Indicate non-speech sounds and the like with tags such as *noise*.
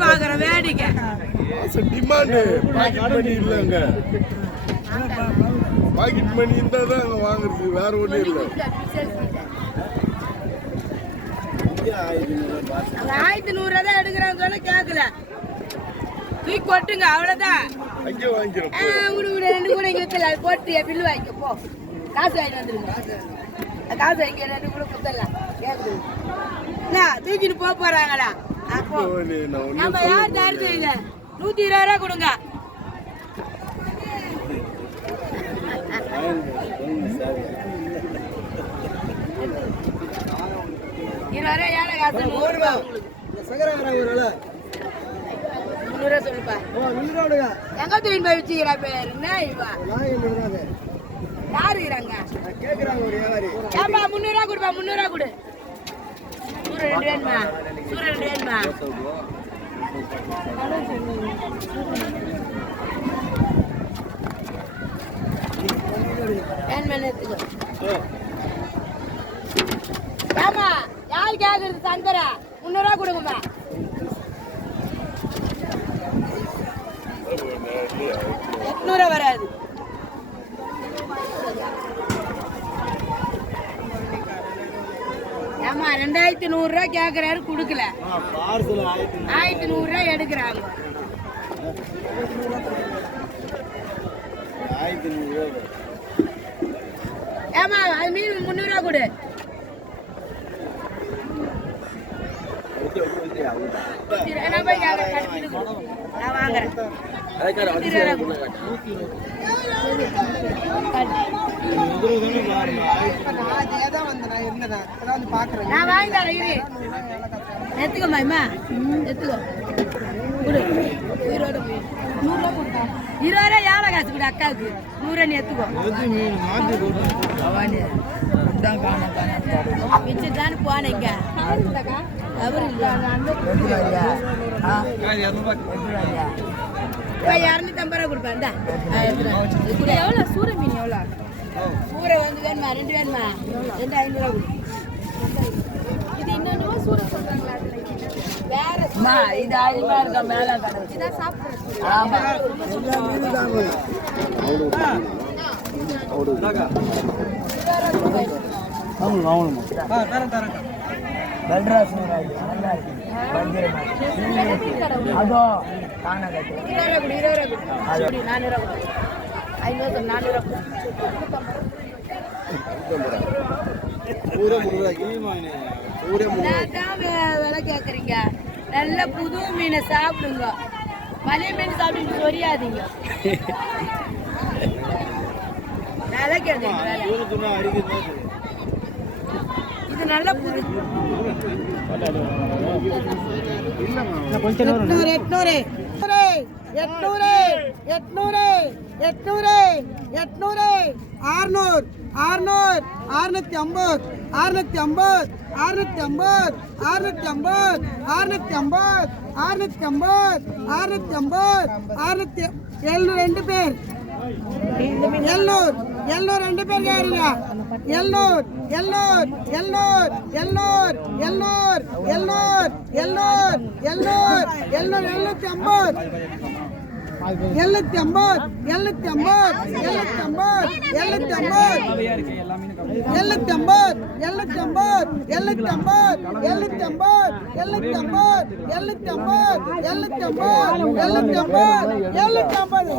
பாக்குற வேடிக்கை. Demand pocket money இல்லைங்க. பாக்கெட் மணி இருந்தால் தான் அங்கே வாங்குறது வேற ஒன்றும் இல்லை. ஆயிரத்தி நூறு தான் எடுக்கிறான்னு சொன்னா கேட்கல தூக்கி கொட்டுங்க அவ்வளவுதான். அங்கே வாங்கிக்கிறோம் ரெண்டு கூட இங்க அது போட்டு பில்லு வாங்கிக்க போ. காசு வாங்கிட்டு வந்துருங்க. காசு வாங்கி ரெண்டு கூட குத்தலாம் கேக்குது. என்ன தூக்கிட்டு போக போறாங்களா? நம்ம யார் தயார் செய்யுங்க? நூத்தி இருபது ரூபா கொடுங்க. இருபது ரூபா ஏழை காசு? நூறு ரூபா உங்களுக்கு முந்நூறு ரூபா சொல்லுப்பா. எங்க தூக்கிட்டு போய் வச்சுக்கிறா பேர்? என்ன இவா? யாரு இருக்கிறாங்க ஏப்பா முந்நூறுவா கொடுப்பா முந்நூறுவா கொடு. சூர ரெண்டு வேணுமா சூர ரெண்டு வேணுமா வேணுமா எடுத்துக்கோ ஆமா யார் கேக்குறது சங்கரா முந்நூறுவா கொடுங்கப்பா எட்நூறுவா வராது. ஆமா ரெண்டாயிரத்தி நூறு ரூபா கேக்குறாரு கொடுக்கல. ஆயிரத்தி நூறு. ரூபா எடுக்கிறாங்க. ஏமா அது மீன் முந்நூறு ரூபா கொடு. நான் போய் கேக்குறேன், கட்டிட்டு கொடு. நான் வாங்குறேன். நான் வாங்கி தரேன் இரு. எடுத்துக்கோமா அம்மா எடுத்துக்கோ. கொடு. உயிரோட நூறுரூவா கொடுத்தா. இருபது ரூபா ஏழை காசு கொடு அக்காவுக்கு? நூறுரூவா நீ எடுத்துக்கோ. மிச்சம் தானே போனேங்க அவர் இப்போ இரநூத்தம்பது ரூபா கொடுப்பேன். எவ்வளோ சூரை மீன் எவ்வளோ சூரை வந்து வேணுமா? ரெண்டு வேணுமா? ரெண்டு ஐநூறுரூவா கொடு. இது இன்னொன்று சூரை சொல்கிறாங்களா வேற அம்மா இது அதிகமாக இருக்க? மேலே இதான் ஆமாம் அவங்களுக்கு அவங்களும் பல்ராஜ் நல்லா இருக்கு. அதோ விலை கேக்குறீங்க. நல்ல புது மீனை சாப்பிடுங்க. பழைய மீன் சாப்பிட்டு சொரியாதீங்க. *laughs* விலை கேட்டீங்க இது நல்ல புது. எட்நூறு எட்நூறு. எட்நூறு எட்நூறு. எட்நூறு எட்நூறு ஆறுநூறு ஆறுநூறு அறுநூத்தி ஐம்பது அறுநூத்தி ஐம்பது அறுநூத்தி ஐம்பது அறுநூத்தி ஐம்பது அறுநூத்தி ஐம்பது அறுநூத்தி ஐம்பது அறுநூத்தி ஐம்பது அறுநூத்தி எழுநூறு ரெண்டு பேர். எழுநூறு எழுநூறு ரெண்டு பேர் யாருங்க எல்லோர் எல்லோர் எல்லோர் எல்லோர் எல்லோர் எல்லோர் எல்லோர் எல்லோர் எல்லோர் எழுநூத்தி ஐம்பது எழுநூத்தி ஐம்பது எழுநூத்தி ஐம்பது எழுநூத்தி ஐம்பது எழுநூத்தி ஐம்பது எழுநூத்தி ஐம்பது எழுநூத்தி ஐம்பது எழுநூத்தி ஐம்பது எழுநூத்தி ஐம்பது எழுநூத்தி ஐம்பது எழுநூத்தி ஐம்பது எழுநூத்தி ஐம்பது எழுநூத்தி ஐம்பது எழுநூத்தி ஐம்பது